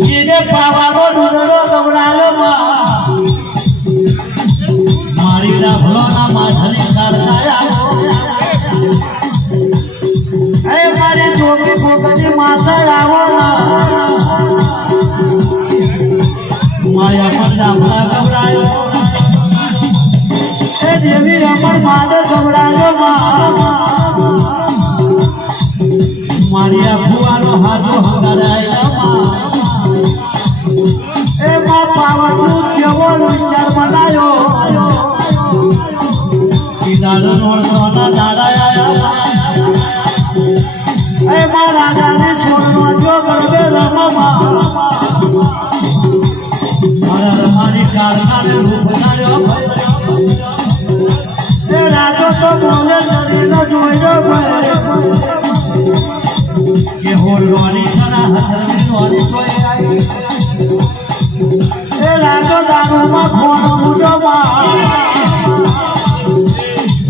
જીને મારી ડાભલોના માથાની કાળકાયા એ મારી માતા ગમડાયો એ દેવી રમણ માને ગમડાયો માં મારી ભુવાનો હાજો હંગારાય એ માં પાવાનું કેવો વિચાર બનાયો કીધાનો નોળના દાડા આયા. એ માં રાજાને છોડનો જો બળવે રમવા. મારા રમાની કારખાને રૂપ ધાર્યો. એ તો બોલે શરીરનો જોયો ભાઈ. કે હોલવાની સના હથરની નોની કોઈ આવી એ લાગો દારૂમાં ફોન મૂડો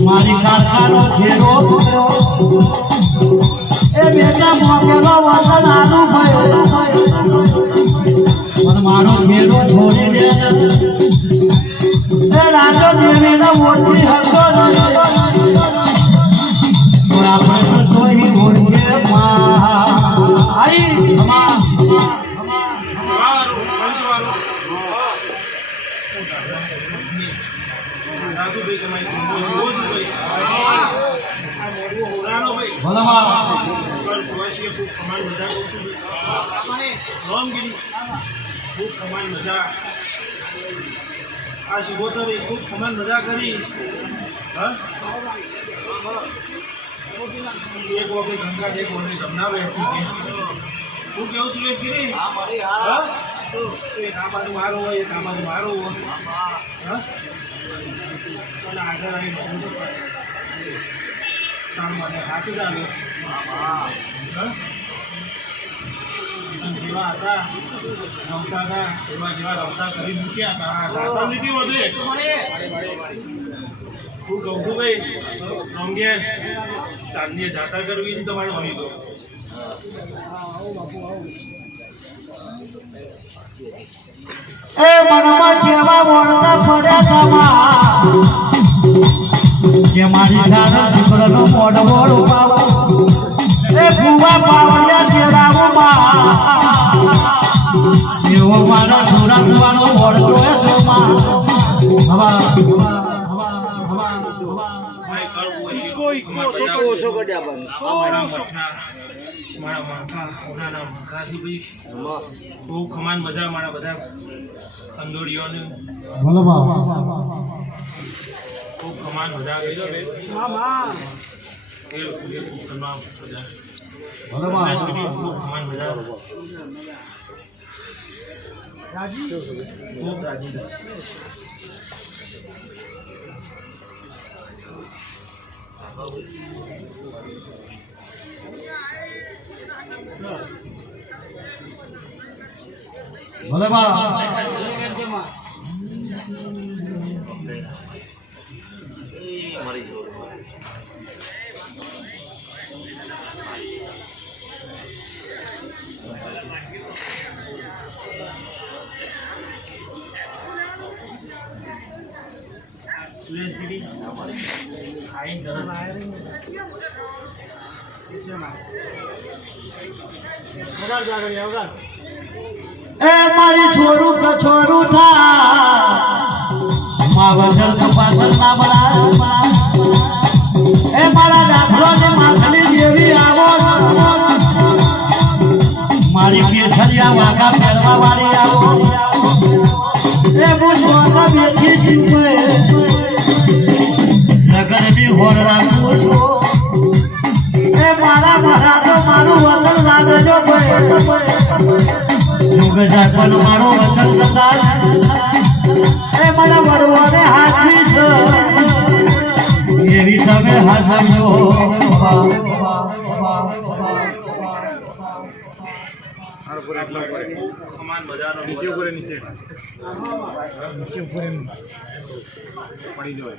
મારી કારખાનો છેડો એ બેટા મોકેલો વતન આનું ભયો પણ મારો છેડો છોડી દે એ લાગો દેવીને ઓળખી હતો ખૂબ કમાલ મજા આ શિવોતરે ખૂબ કમાલ મજા કરી. હા? એક વખત ગંગા એક વખત જમના બેસી હું કેવું છું એ કીધી હા હા? એક આ બાજુ મારો હોય, એક આ બાજુ મારો હોય. હા? અને આગળ આવી બધું કામ માટે હાથી જ આવ્યો હા? જેવા હતા રમતા હતા એવા જેવા રમતા કરી મૂક્યા હતા આ વધે હું કહું છું ભાઈ રંગે ચાંદીએ જાતા કરવી ને તમારે મળી દો એ મનમાં જેવા વળતા પડ્યા તમા. કે મારી જાન શીખરનો મોઢ ઉપાવો એ એવો છોરા કુવાનો વળતો એ તો હવા હવા હવા હવા હવા. ભાઈ કરવું ઓછો કરી આપવાનું. મારા માખા ઓનાના માખાથી ભાઈ બહુ ખમાન મજા મારા બધા કંદોરીઓને ભલો બા ખૂબ ખમાન મજા છે. એ ખૂબ ખમાન મજા ભલો ત્યાં ખૂબ ખમાન મજા ખૂબ રાજી. ભલે બા સુરેશગીરી આઈને એ મારી છોરું કે છોરું થા. માવતર કે પાછળ ના બળા એ મારા દાખલો ને માથલી જેવી આવો મારી કેસરિયા વાગા ફેરવા વાળી આવો. એ હું મારા વચન લાગજો યુગ મારું મારો વચન ખૂબ ખમાન મજાનો নিচে ઉપર નીચે. નીચે ઉપર પડી જાય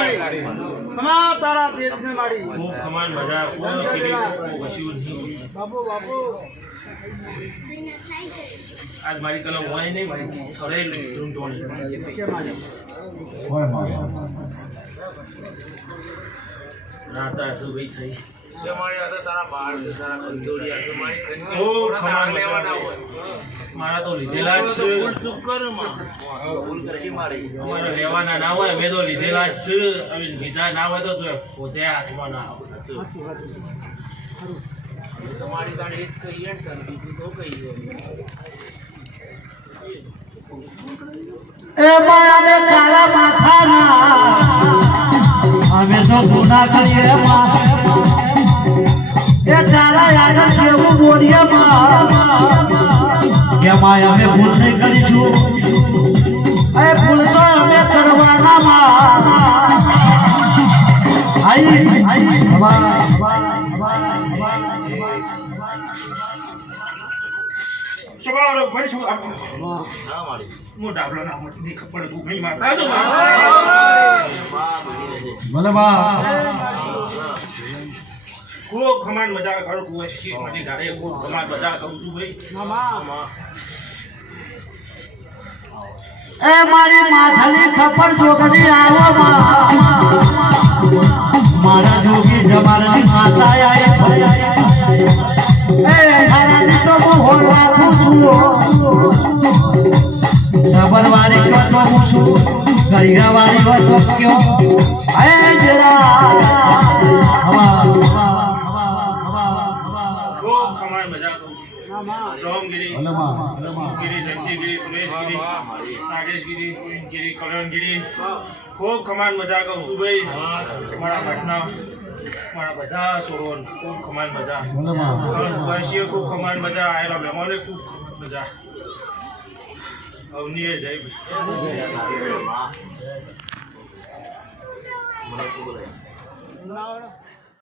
તમામ તારા દેશને મારી ખૂબ કમાન મજા. બાપુ બાપુ આજ મારી કલમ હોય નહીં ભાઈ થઈ મારા તો લીધેલા જ છે. લેવાના ના હોય મેં તો લીધેલા જ છે. હવે લીધા ના હોય તો પોતે હાથમાં ના આવે. તમારી કારણે જ કહીએ ને બીજું તો કહીએ. એ મારે કાળા માથાના. અમે તો ગુના કરીએ એ તારા જેવું બોલીએ કે અમે ભૂલ નહીં કરીશું. એ ભૂલ તો અમે કરવાના. માં આઈ આઈ હવા હવા હવા ચબાવડો ભાઈ શું હું. ડાબલો ના મોટી ખબર તું ભાઈ મારતા ભલે બા. ખૂબ ખમાન મજા કરું તું શીતમાંથી ઘરે ખૂબ ખમાન મજા કરું છું ભાઈ. એ મારી માથાની ખબર જોગની આવો મારા જોગી જમાનાની માતા આય તો હું હોલ રાખું છું સબરવારી કયો તો હું છું. ગરીગાવારી હોય તો કયો. એ જરા. હવા ખમાન મજા કરું રામગીરી ગીરી જયંતિગીરી સુરેશગીરી નાગેશગીરી ગીરી કલ્યાણગીરી. ખૂબ ખમાન મજા કરું છું ભાઈ. મારા ઘટના મારા બધા છોડો ખૂબ ખમાન મજા. વાસીઓ ખૂબ ખમાન મજા આવેલા મહેમાને ખૂબ મજા. અવનીએ જય ભાઈ